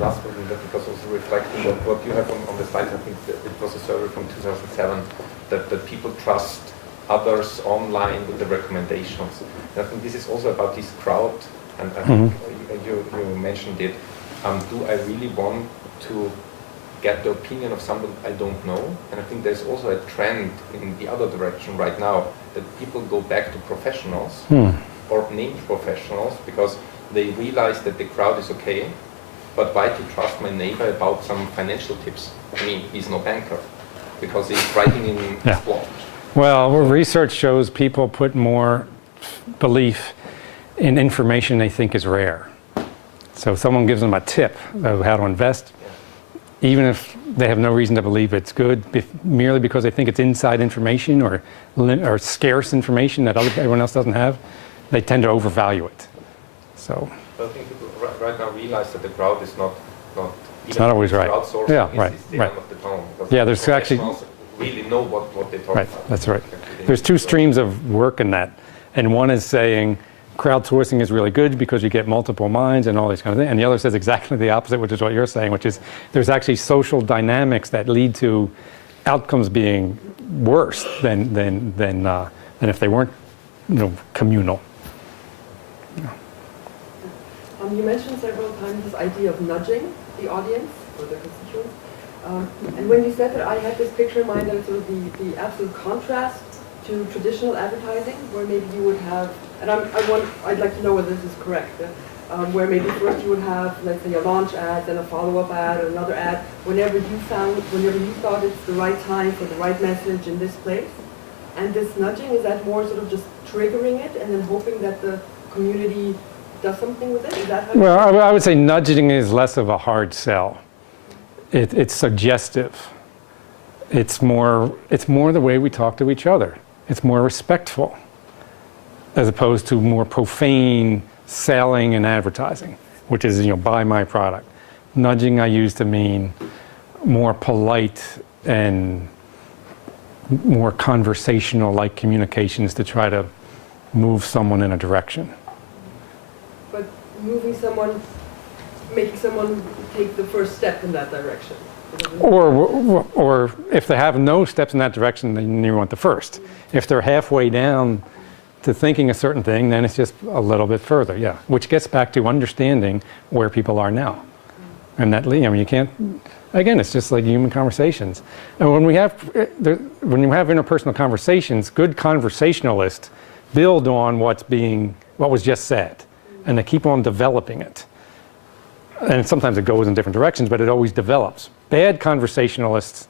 last one, that it was also reflecting what you have on the slides. I think it was a survey from 2007 that people trust others online with the recommendations. And I think this is also about this crowd, and I think you mentioned it. Do I really want to get the opinion of someone I don't know? And I think there's also a trend in the other direction right now, that people go back to professionals or named professionals because they realize that the crowd is okay, but why to trust my neighbor about some financial tips? I mean, he's no banker because he's writing in his blog. Well, research shows people put more belief in information they think is rare. So if someone gives them a tip of how to invest, even if they have no reason to believe it's good, merely because they think it's inside information or scarce information that everyone else doesn't have, they tend to overvalue it. So I think people right now realize that the crowd is not it's not always right. Crowdsourcing is the end of the tunnel. Yeah, there's actually really know what they talk about. That's right. There's two streams of work in that, and one is saying crowdsourcing is really good because you get multiple minds and all these kind of things, and the other says exactly the opposite, which is what you're saying, which is there's actually social dynamics that lead to outcomes being worse than if they weren't, communal. You mentioned several times this idea of nudging the audience or the constituents. And when you said that, I had this picture in mind that it's sort of the absolute contrast to traditional advertising, where maybe you would have, and I'd like to know whether this is correct, where maybe first you would have, let's say, a launch ad, then a follow-up ad, or another ad, whenever you thought it's the right time for the right message in this place. And this nudging, is that more sort of just triggering it and then hoping that the community does something with it? Is that how Well, I would say nudging is less of a hard sell. It's suggestive. It's more the way we talk to each other. It's more respectful, as opposed to more profane selling and advertising, which is, buy my product. Nudging I use to mean more polite and more conversational-like communications to try to move someone in a direction. But making someone take the first step in that direction. Or if they have no steps in that direction, then you want the first. If they're halfway down to thinking a certain thing, then it's just a little bit further, which gets back to understanding where people are now. And that, you can't, again, it's just like human conversations. And when you have interpersonal conversations, good conversationalists build on what was just said, and they keep on developing it. And sometimes it goes in different directions, but it always develops. Bad conversationalists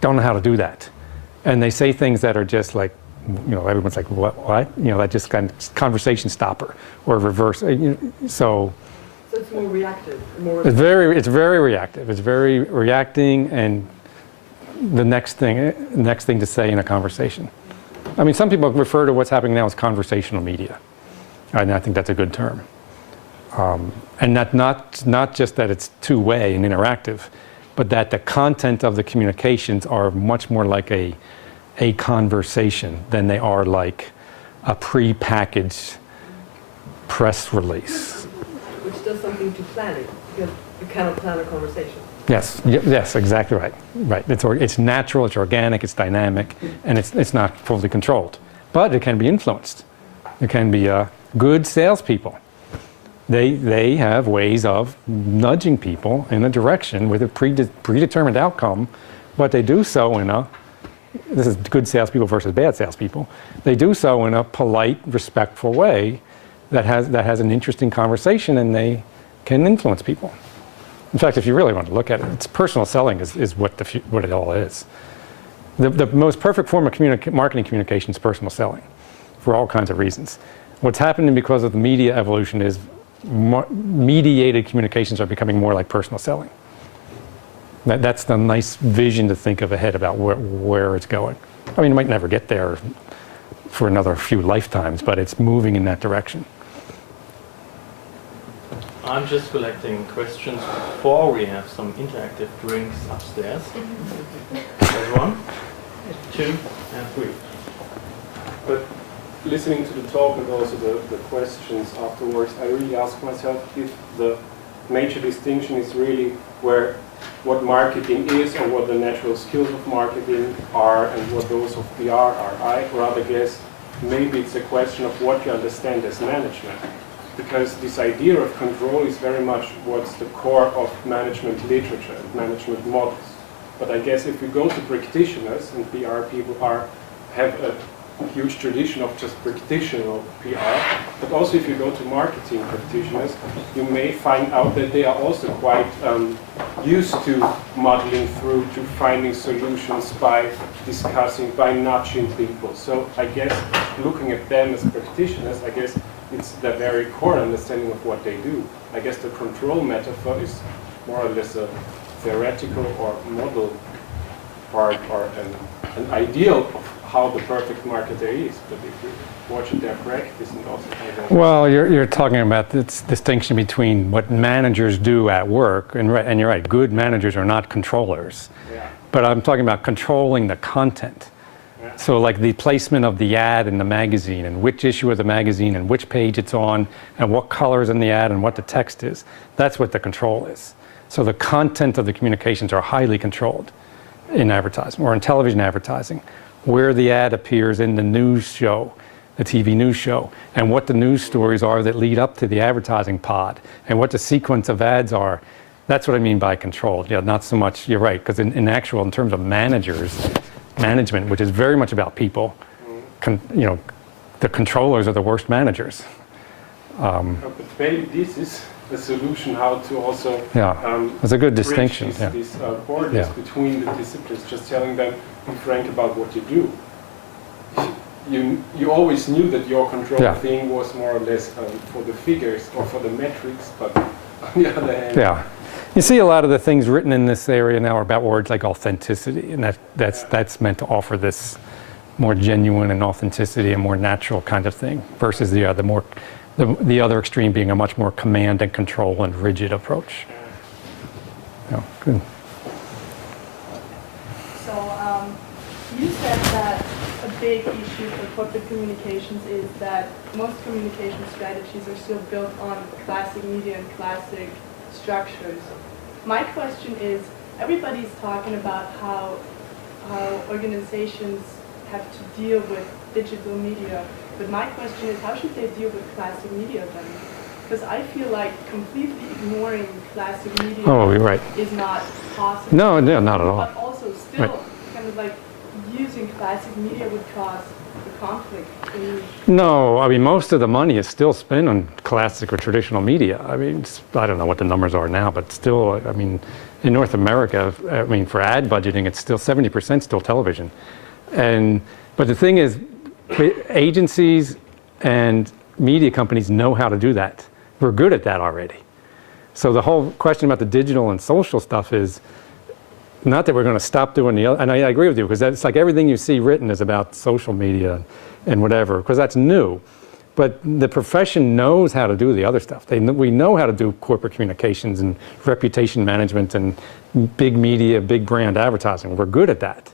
don't know how to do that. And they say things that are just like, everyone's like, what? That just kind of conversation stopper or reverse. So it's more reactive. It's very reactive. It's very reacting, and the next thing to say in a conversation. I mean, some people refer to what's happening now as conversational media. And I think that's a good term. And not just that it's two-way and interactive, but that the content of the communications are much more like a conversation than they are like a pre-packaged press release. Which does something to planning, because you cannot plan a conversation. Yes, exactly right. Right. It's natural, it's organic, it's dynamic, and it's not fully controlled. But it can be influenced. It can be good salespeople. They have ways of nudging people in a direction with a predetermined outcome, but they do so this is good salespeople versus bad salespeople, they do so in a polite, respectful way that has an interesting conversation, and they can influence people. In fact, if you really want to look at it, it's personal selling is what it all is. The most perfect form of marketing communication is personal selling, for all kinds of reasons. What's happening because of the media evolution is mediated communications are becoming more like personal selling. That's the nice vision to think of ahead about where it's going. I mean, it might never get there for another few lifetimes, but it's moving in that direction. I'm just collecting questions before we have some interactive drinks upstairs. There's 1, 2, and 3. But listening to the talk and also the questions afterwards, I really ask myself if the major distinction is really where what marketing is or what the natural skills of marketing are and what those of PR are. I rather guess maybe it's a question of what you understand as management. Because this idea of control is very much what's the core of management literature and management models. But I guess if you go to practitioners, and PR people have a huge tradition of just practitioner PR, but also if you go to marketing practitioners, you may find out that they are also quite used to modeling through, to finding solutions by discussing, by nudging people. So I guess looking at them as practitioners, I guess it's the very core understanding of what they do. I guess the control metaphor is more or less a theoretical or model part or an ideal of how the perfect marketer is. But if you watch their practice and also well, you're talking about this distinction between what managers do at work, and you're right, good managers are not controllers. Yeah. But I'm talking about controlling the content. Yeah. So like the placement of the ad in the magazine and which issue of the magazine and which page it's on and what colors in the ad and what the text is. That's what the control is. So the content of the communications are highly controlled in advertising or in television advertising, where the ad appears in the news show, the TV news show, and what the news stories are that lead up to the advertising pod, and what the sequence of ads are. That's what I mean by controlled. Yeah, not so much, you're right, because in terms of management, which is very much about people, the controllers are the worst managers. But maybe this is the solution how to also that's a good distinction. These borders between the disciplines, just telling them, be frank about what you do. You always knew that your control thing was more or less for the figures or for the metrics, but on the other hand... Yeah. You see a lot of the things written in this area now are about words like authenticity, and that's meant to offer this more genuine and authenticity and more natural kind of thing, versus the other extreme being a much more command and control and rigid approach. Yeah, good. So you said that a big issue for corporate communications is that most communication strategies are still built on classic media and classic structures. My question is, everybody's talking about how organizations have to deal with digital media, but my question is, how should they deal with classic media then? Because I feel like completely ignoring classic media is not possible. No, not at all. But also still kind of like using classic media would cause the conflict. No, I mean, most of the money is still spent on classic or traditional media. I mean, I don't know what the numbers are now, but still, I mean, in North America, I mean, for ad budgeting, it's still 70% still television. But the thing is, agencies and media companies know how to do that. We're good at that already. So the whole question about the digital and social stuff is not that we're going to stop doing the other, and I agree with you, because it's like everything you see written is about social media and whatever, because that's new. But the profession knows how to do the other stuff. We know how to do corporate communications and reputation management and big media, big brand advertising. We're good at that.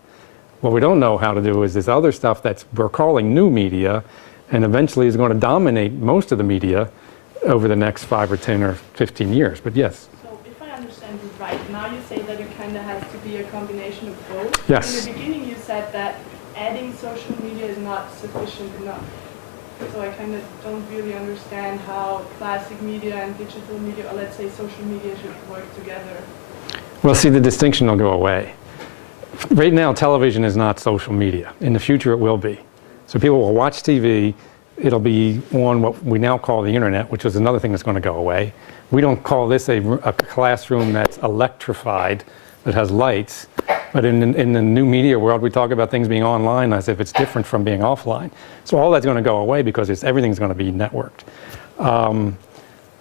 What we don't know how to do is this other stuff that we're calling new media, and eventually is going to dominate most of the media over the next 5 or 10 or 15 years. But yes. So if I understand you right, now you say that it kind of has to be a combination of both. Yes. In the beginning you said that adding social media is not sufficient enough. So I kind of don't really understand how classic media and digital media, or let's say social media, should work together. Well, see, the distinction will go away. Right now, television is not social media. In the future, it will be. So people will watch TV. It'll be on what we now call the internet, which is another thing that's going to go away. We don't call this a classroom that's electrified, that has lights. But in the new media world, we talk about things being online as if it's different from being offline. So all that's going to go away because everything's going to be networked.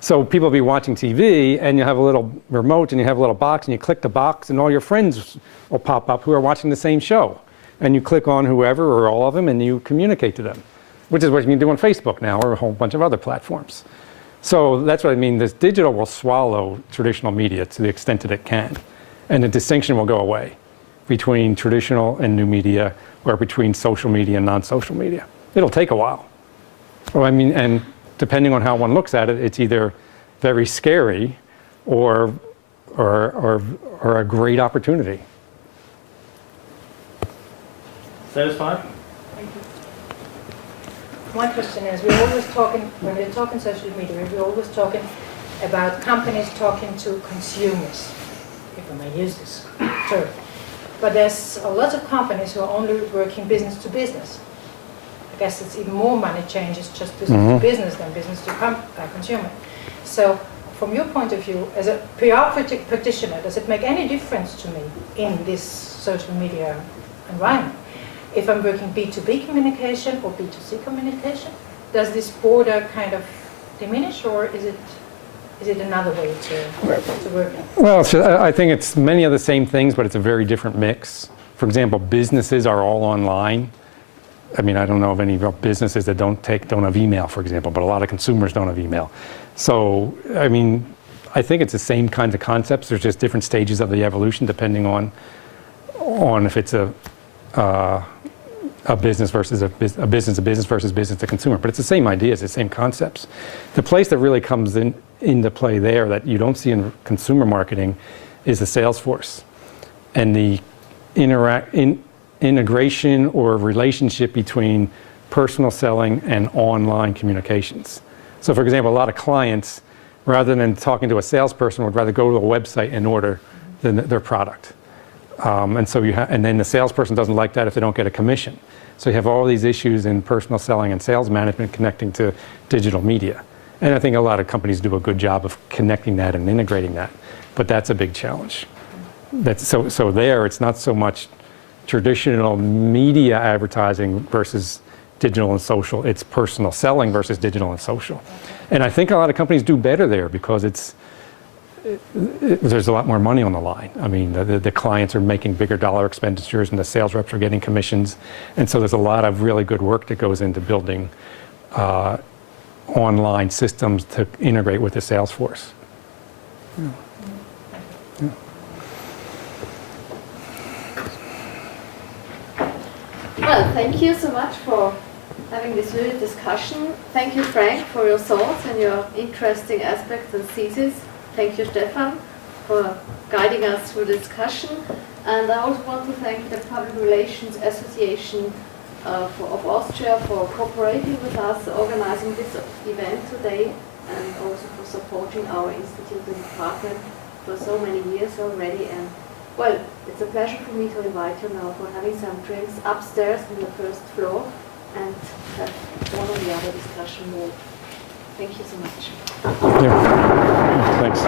So people will be watching TV, and you have a little remote, and you have a little box, and you click the box, and all your friends will pop up who are watching the same show. And you click on whoever or all of them, and you communicate to them, which is what you can do on Facebook now or a whole bunch of other platforms. So that's what I mean. This digital will swallow traditional media to the extent that it can. And the distinction will go away between traditional and new media, or between social media and non-social media. It'll take a while. Well, I mean, and depending on how one looks at it, it's either very scary or a great opportunity. Satisfied? One question is, we're always talking, when we're talking social media, we're always talking about companies talking to consumers, if I may use this term. But there's a lot of companies who are only working business to business. I guess it's even more money changes just business to business than business to consumer. So from your point of view, as a PR practitioner, does it make any difference to me in this social media environment? If I'm working B2B communication or B2C communication, does this border kind of diminish, or is it another way to work? Well, so I think it's many of the same things, but it's a very different mix. For example, businesses are all online. I mean, I don't know of any businesses that don't have email, for example, but a lot of consumers don't have email. So, I mean, I think it's the same kinds of concepts. There's just different stages of the evolution depending on if it's a business versus a business to business versus business to consumer. But it's the same ideas, the same concepts. The place that really comes into play there that you don't see in consumer marketing is the sales force and the integration or relationship between personal selling and online communications. So for example, a lot of clients, rather than talking to a salesperson, would rather go to a website and order their product. And then the salesperson doesn't like that if they don't get a commission. So you have all these issues in personal selling and sales management connecting to digital media. And I think a lot of companies do a good job of connecting that and integrating that. But that's a big challenge. So there, it's not so much traditional media advertising versus digital and social. It's personal selling versus digital and social. And I think a lot of companies do better there because there's a lot more money on the line. I mean, the clients are making bigger dollar expenditures and the sales reps are getting commissions. And so there's a lot of really good work that goes into building online systems to integrate with the sales force. Yeah. Yeah. Well, thank you so much for having this really discussion. Thank you, Frank, for your thoughts and your interesting aspects and theses. Thank you, Stefan, for guiding us through the discussion. And I also want to thank the Public Relations Association of Austria for cooperating with us, organizing this event today, and also for supporting our institute and department for so many years already. And well, it's a pleasure for me to invite you now for having some drinks upstairs on the first floor and have one or the other discussion more. Thank you so much. Yeah. Thanks.